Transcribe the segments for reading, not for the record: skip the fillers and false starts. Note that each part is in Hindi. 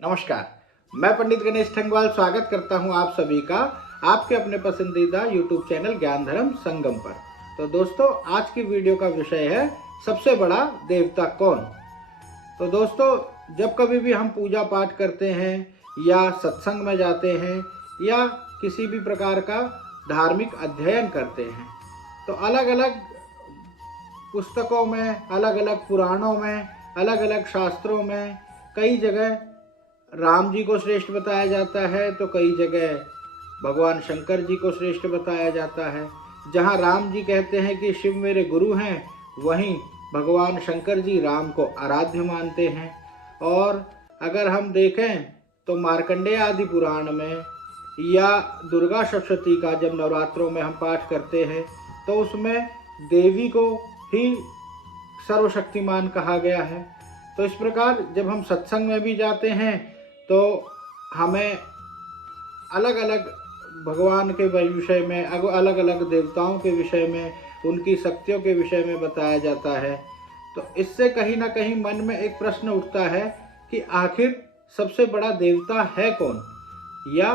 नमस्कार, मैं पंडित गणेश ठंगवाल स्वागत करता हूं आप सभी का आपके अपने पसंदीदा YouTube चैनल ज्ञान धर्म संगम पर। तो दोस्तों, आज की वीडियो का विषय है सबसे बड़ा देवता कौन। तो दोस्तों, जब कभी भी हम पूजा पाठ करते हैं या सत्संग में जाते हैं या किसी भी प्रकार का धार्मिक अध्ययन करते हैं तो अलग अलग पुस्तकों में, अलग अलग पुराणों में, अलग अलग शास्त्रों में कई जगह राम जी को श्रेष्ठ बताया जाता है तो कई जगह भगवान शंकर जी को श्रेष्ठ बताया जाता है। जहाँ राम जी कहते हैं कि शिव मेरे गुरु हैं, वहीं भगवान शंकर जी राम को आराध्य मानते हैं। और अगर हम देखें तो मार्कंडेय आदि पुराण में या दुर्गा सप्तशती का जब नवरात्रों में हम पाठ करते हैं तो उसमें देवी को ही सर्वशक्तिमान कहा गया है। तो इस प्रकार जब हम सत्संग में भी जाते हैं तो हमें अलग अलग भगवान के विषय में, अलग अलग देवताओं के विषय में, उनकी शक्तियों के विषय में बताया जाता है। तो इससे कहीं ना कहीं मन में एक प्रश्न उठता है कि आखिर सबसे बड़ा देवता है कौन, या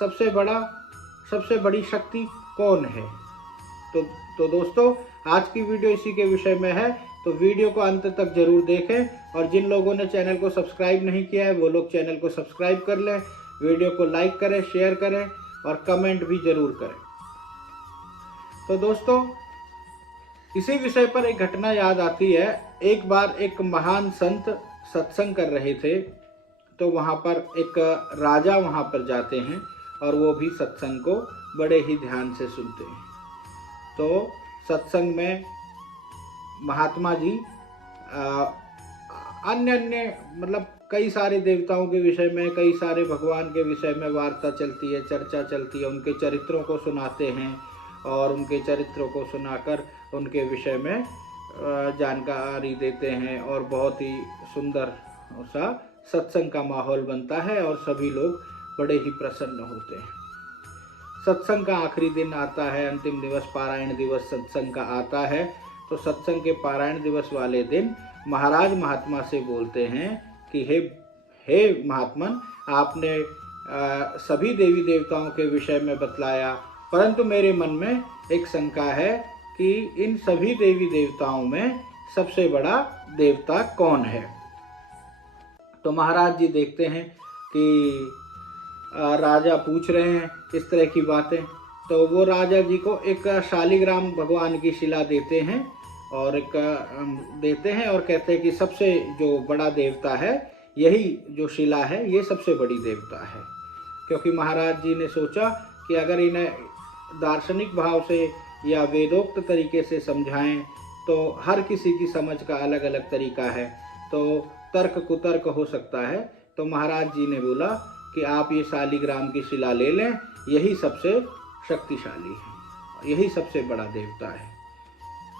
सबसे बड़ी शक्ति कौन है। तो दोस्तों, आज की वीडियो इसी के विषय में है, तो वीडियो को अंत तक जरूर देखें। और जिन लोगों ने चैनल को सब्सक्राइब नहीं किया है वो लोग चैनल को सब्सक्राइब कर लें, वीडियो को लाइक करें, शेयर करें और कमेंट भी जरूर करें। तो दोस्तों, इसी विषय पर एक घटना याद आती है। एक बार एक महान संत सत्संग कर रहे थे तो वहाँ पर एक राजा वहाँ पर जाते हैं और वो भी सत्संग को बड़े ही ध्यान से सुनते हैं। तो सत्संग में महात्मा जी अन्य मतलब कई सारे देवताओं के विषय में, कई सारे भगवान के विषय में वार्ता चलती है, चर्चा चलती है, उनके चरित्रों को सुनाते हैं और उनके चरित्रों को सुनाकर उनके विषय में जानकारी देते हैं और बहुत ही सुंदर सा सत्संग का माहौल बनता है और सभी लोग बड़े ही प्रसन्न होते हैं। सत्संग का आखिरी दिन आता है, अंतिम दिवस पारायण दिवस सत्संग का आता है। तो सत्संग के पारायण दिवस वाले दिन महाराज महात्मा से बोलते हैं कि हे महात्मन, आपने सभी देवी देवताओं के विषय में बतलाया, परंतु मेरे मन में एक शंका है कि इन सभी देवी देवताओं में सबसे बड़ा देवता कौन है। तो महाराज जी देखते हैं कि राजा पूछ रहे हैं इस तरह की बातें, तो वो राजा जी को एक शालिग्राम भगवान की शिला देते हैं और कहते हैं कि सबसे जो बड़ा देवता है, यही जो शिला है ये सबसे बड़ी देवता है। क्योंकि महाराज जी ने सोचा कि अगर इन्हें दार्शनिक भाव से या वेदोक्त तरीके से समझाएं तो हर किसी की समझ का अलग अलग तरीका है, तो तर्क कुतर्क हो सकता है। तो महाराज जी ने बोला कि आप ये शालिग्राम की शिला ले लें, यही सबसे शक्तिशाली है, यही सबसे बड़ा देवता है।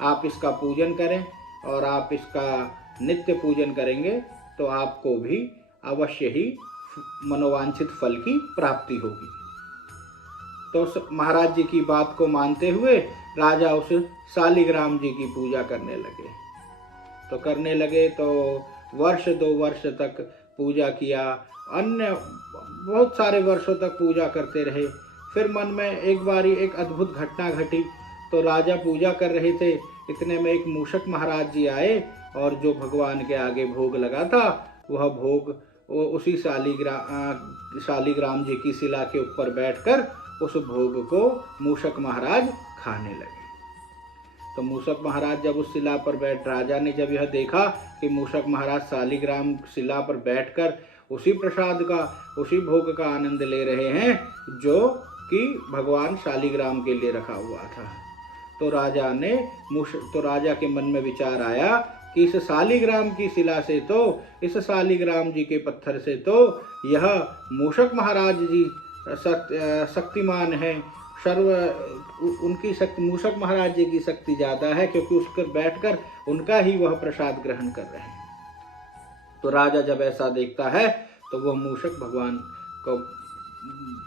आप इसका पूजन करें और आप इसका नित्य पूजन करेंगे तो आपको भी अवश्य ही मनोवांछित फल की प्राप्ति होगी। तो महाराज जी की बात को मानते हुए राजा उस शालिग्राम जी की पूजा करने लगे। तो वर्ष 2 वर्ष तक पूजा किया, अन्य बहुत सारे वर्षों तक पूजा करते रहे। फिर मन में एक बारी एक अद्भुत घटना घटी। तो राजा पूजा कर रहे थे, इतने में एक मूषक महाराज जी आए और जो भगवान के आगे भोग लगा था वह भोग उसी शालिग्राम जी की शिला के ऊपर बैठकर उस भोग को मूषक महाराज खाने लगे। तो मूषक महाराज जब उस शिला पर राजा ने जब यह देखा कि मूषक महाराज शालिग्राम शिला पर बैठकर उसी प्रसाद का, उसी भोग का आनंद ले रहे हैं जो कि भगवान शालिग्राम के लिए रखा हुआ था, तो राजा के मन में विचार आया कि इस शालिग्राम की शिला से, तो इस शालिग्राम जी के पत्थर से तो यह मूषक महाराज जी शक्तिमान है, उनकी शक्ति, मूषक महाराज जी की शक्ति ज्यादा है, क्योंकि उस पर बैठकर उनका ही वह प्रसाद ग्रहण कर रहे हैं। तो राजा जब ऐसा देखता है तो वह मूषक भगवान को,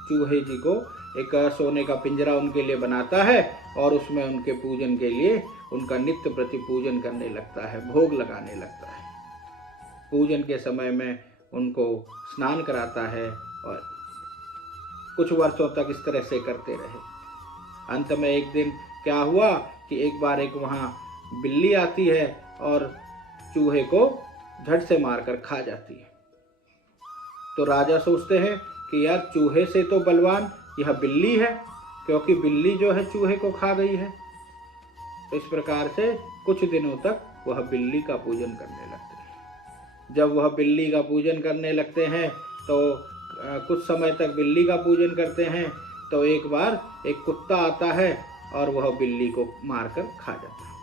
चूहे जी को एक सोने का पिंजरा उनके लिए बनाता है और उसमें उनके पूजन के लिए उनका नित्य प्रति पूजन करने लगता है, भोग लगाने लगता है। पूजन के समय में उनको स्नान कराता है और कुछ वर्षों तक इस तरह से करते रहे। अंत में एक दिन क्या हुआ कि एक बार एक वहाँ बिल्ली आती है और चूहे को झट से मारकर खा जाती है। तो राजा सोचते हैं कि यार चूहे से तो बलवान यह बिल्ली है, क्योंकि बिल्ली जो है चूहे को खा गई है। तो इस प्रकार से कुछ दिनों तक वह बिल्ली का पूजन करने लगते हैं। जब वह बिल्ली का पूजन करने लगते हैं तो कुछ समय तक बिल्ली का पूजन करते हैं, तो एक बार एक कुत्ता आता है और वह बिल्ली को मारकर खा जाता है।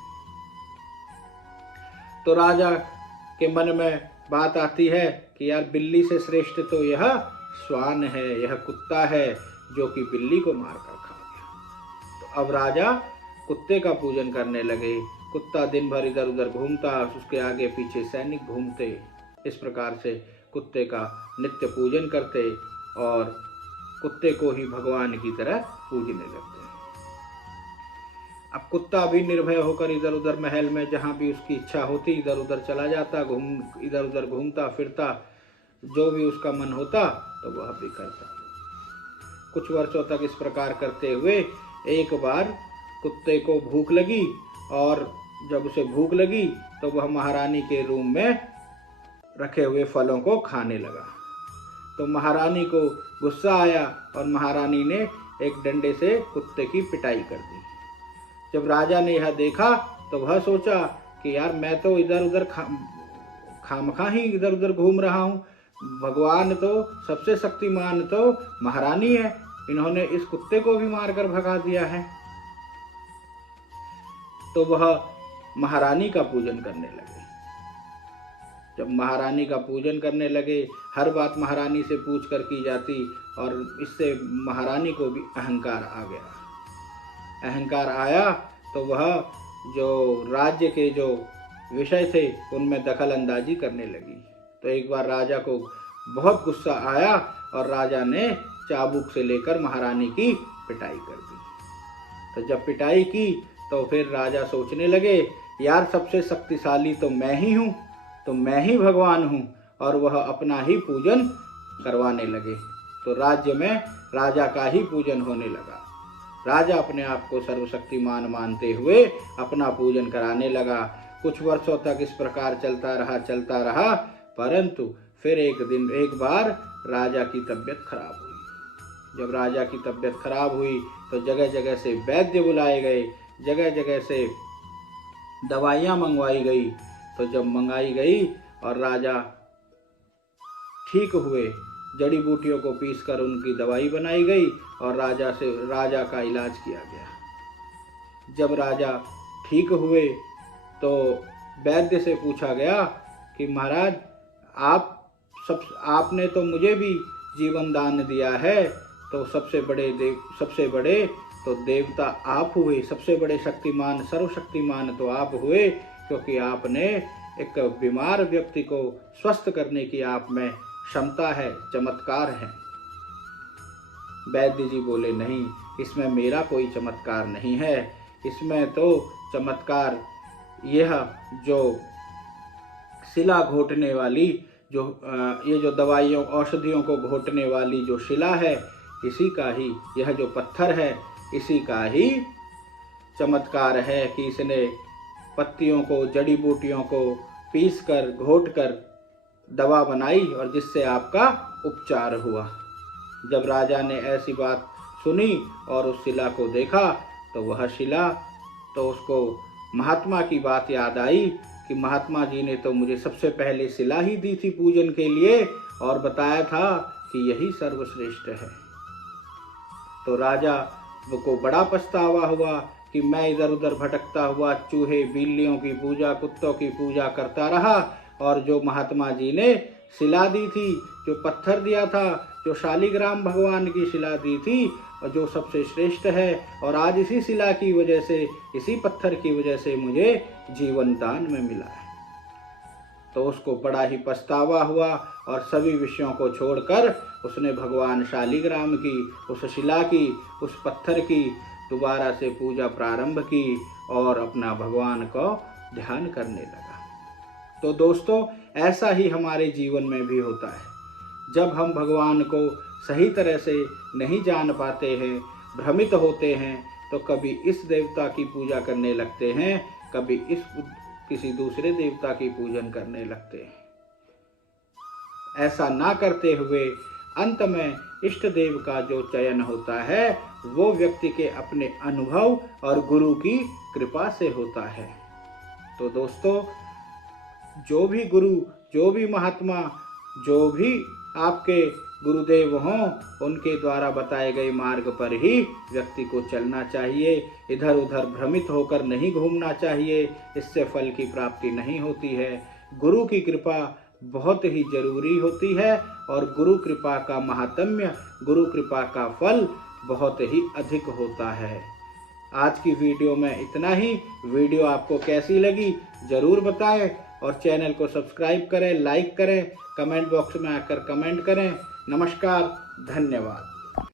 तो राजा के मन में बात आती है कि यार बिल्ली से श्रेष्ठ तो यह श्वान है, यह कुत्ता है जो कि बिल्ली को मारकर खा गया। तो अब राजा कुत्ते का पूजन करने लगे। कुत्ता दिन भर इधर उधर घूमता, उसके आगे पीछे सैनिक घूमते। इस प्रकार से कुत्ते का नित्य पूजन करते और कुत्ते को ही भगवान की तरह पूजने लगते। अब कुत्ता भी निर्भय होकर इधर उधर महल में जहाँ भी उसकी इच्छा होती इधर उधर चला जाता, इधर उधर घूमता फिरता, जो भी उसका मन होता तो वह भी करता। कुछ वर्षों तक इस प्रकार करते हुए एक बार कुत्ते को भूख लगी, और जब उसे भूख लगी तो वह महारानी के रूम में रखे हुए फलों को खाने लगा। तो महारानी को गुस्सा आया और महारानी ने एक डंडे से कुत्ते की पिटाई कर दी। जब राजा ने यह देखा तो वह सोचा कि यार मैं तो इधर उधर खामखा ही इधर उधर घूम रहा हूँ, भगवान तो सबसे शक्तिमान तो महारानी है, इन्होंने इस कुत्ते को भी मारकर भगा दिया है। तो वह महारानी का पूजन करने लगे। जब महारानी का पूजन करने लगे, हर बात महारानी से पूछ कर की जाती, और इससे महारानी को भी अहंकार आ गया। अहंकार आया तो वह जो राज्य के जो विषय थे उनमें दखल अंदाजी करने लगी। तो एक बार राजा को बहुत गुस्सा आया और राजा ने चाबुक से लेकर महारानी की पिटाई कर दी। तो जब पिटाई की तो फिर राजा सोचने लगे, यार सबसे शक्तिशाली तो मैं ही हूँ, तो मैं ही भगवान हूँ, और वह अपना ही पूजन करवाने लगे। तो राज्य में राजा का ही पूजन होने लगा। राजा अपने आप को सर्वशक्तिमान मानते हुए अपना पूजन कराने लगा। कुछ वर्षों तक इस प्रकार चलता रहा, परंतु फिर एक बार राजा की तबीयत खराब हुई। जब राजा की तबीयत खराब हुई तो जगह जगह से वैद्य बुलाए गए, जगह जगह से दवाइयाँ मंगवाई गई। तो जब मंगाई गई और राजा ठीक हुए, जड़ी बूटियों को पीसकर उनकी दवाई बनाई गई और राजा का इलाज किया गया। जब राजा ठीक हुए तो वैद्य से पूछा गया कि महाराज आपने तो मुझे भी जीवन दान दिया है, तो सबसे बड़े तो देवता आप हुए, सबसे बड़े शक्तिमान सर्वशक्तिमान तो आप हुए, क्योंकि आपने एक बीमार व्यक्ति को स्वस्थ करने की आप में क्षमता है, चमत्कार है। वैद्य जी बोले, नहीं, इसमें मेरा कोई चमत्कार नहीं है, इसमें तो चमत्कार यह जो शिला घोटने वाली ये जो दवाइयों औषधियों को घोटने वाली जो शिला है, इसी का ही, यह जो पत्थर है इसी का ही चमत्कार है कि इसने पत्तियों को, जड़ी बूटियों को पीस कर घोट कर दवा बनाई और जिससे आपका उपचार हुआ। जब राजा ने ऐसी बात सुनी और उस शिला को देखा तो वह शिला, तो उसको महात्मा की बात याद आई कि महात्मा जी ने तो मुझे सबसे पहले शिला ही दी थी पूजन के लिए और बताया था कि यही सर्वश्रेष्ठ है। तो राजा को बड़ा पछतावा हुआ कि मैं इधर उधर भटकता हुआ चूहे बिल्लियों की पूजा, कुत्तों की पूजा करता रहा, और जो महात्मा जी ने शिला दी थी, जो पत्थर दिया था, जो शालिग्राम भगवान की शिला दी थी और जो सबसे श्रेष्ठ है, और आज इसी शिला की वजह से, इसी पत्थर की वजह से मुझे जीवन दान में मिला है। तो उसको बड़ा ही पछतावा हुआ और सभी विषयों को छोड़कर उसने भगवान शालिग्राम की, उस शिला की, उस पत्थर की दोबारा से पूजा प्रारंभ की और अपना भगवान को ध्यान करने लगा। तो दोस्तों, ऐसा ही हमारे जीवन में भी होता है। जब हम भगवान को सही तरह से नहीं जान पाते हैं, भ्रमित होते हैं, तो कभी इस देवता की पूजा करने लगते हैं, कभी किसी दूसरे देवता की पूजन करने लगते हैं। ऐसा ना करते हुए अंत में इष्ट देव का जो चयन होता है वो व्यक्ति के अपने अनुभव और गुरु की कृपा से होता है। तो दोस्तों, जो भी गुरु, जो भी महात्मा, जो भी आपके गुरुदेव हों, उनके द्वारा बताए गए मार्ग पर ही व्यक्ति को चलना चाहिए। इधर उधर भ्रमित होकर नहीं घूमना चाहिए, इससे फल की प्राप्ति नहीं होती है। गुरु की कृपा बहुत ही जरूरी होती है और गुरु कृपा का महात्म्य, गुरु कृपा का फल बहुत ही अधिक होता है। आज की वीडियो में इतना ही। वीडियो आपको कैसी लगी ज़रूर बताएं और चैनल को सब्सक्राइब करें, लाइक करें, कमेंट बॉक्स में आकर कमेंट करें। नमस्कार, धन्यवाद।